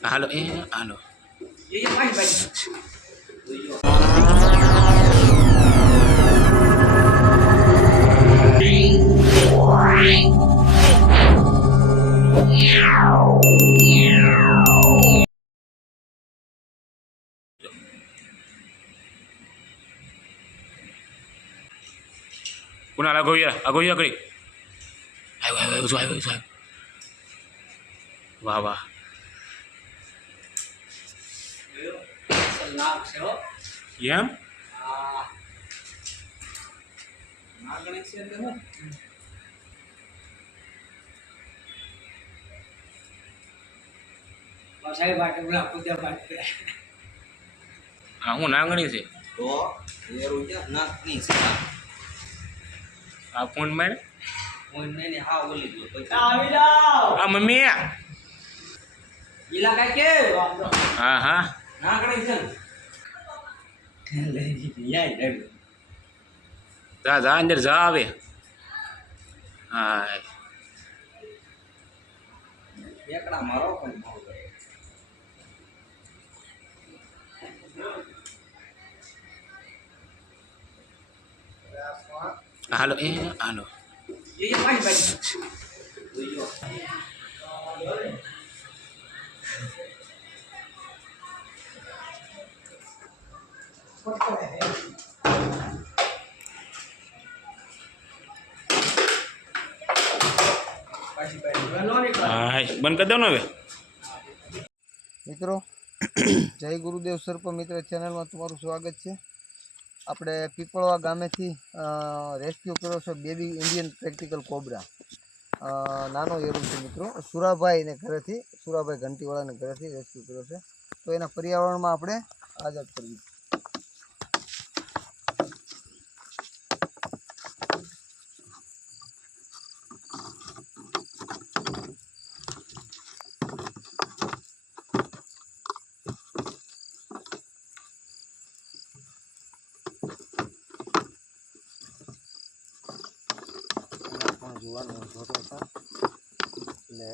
હાલો હાલો. કુણાલ આગોયા કરી આવ્યો. વાહ વાહ. એમ હા હું નાંગણી છે તો એ રૂપિયા નાખની છે આ ફોન માં કોઈ ને હા બોલી ગયો પછી આવી જાઓ આ મમ્મી ઈલા કાઈ કે હા હા નાગણી છે લઈ ગઈ યાર જા અંદર જા આવે હા એકડા મારો પણ ભાવ હાલો હાલો. એ પાણી પાણી જોયો હા બંધ કરી દો ને હવે. મિત્રો જય ગુરુદેવ સર્પ મિત્ર ચેનલમાં તમારું સ્વાગત છે. આપણે પીપળવા ગામેથી રેસ્ક્યુ કર્યો છે બેબી ઇન્ડિયન પ્રેક્ટિકલ કોબરા. નાનો એરું છે મિત્રો. સુરાભાઈને ઘરેથી સુરાભાઈ ઘંટીવાળાને ઘરેથી રેસ્ક્યુ કર્યો છે. તો એના પર્યાવરણમાં આપણે આઝાદ કરવી. જોવાનું જોતો હતા એટલે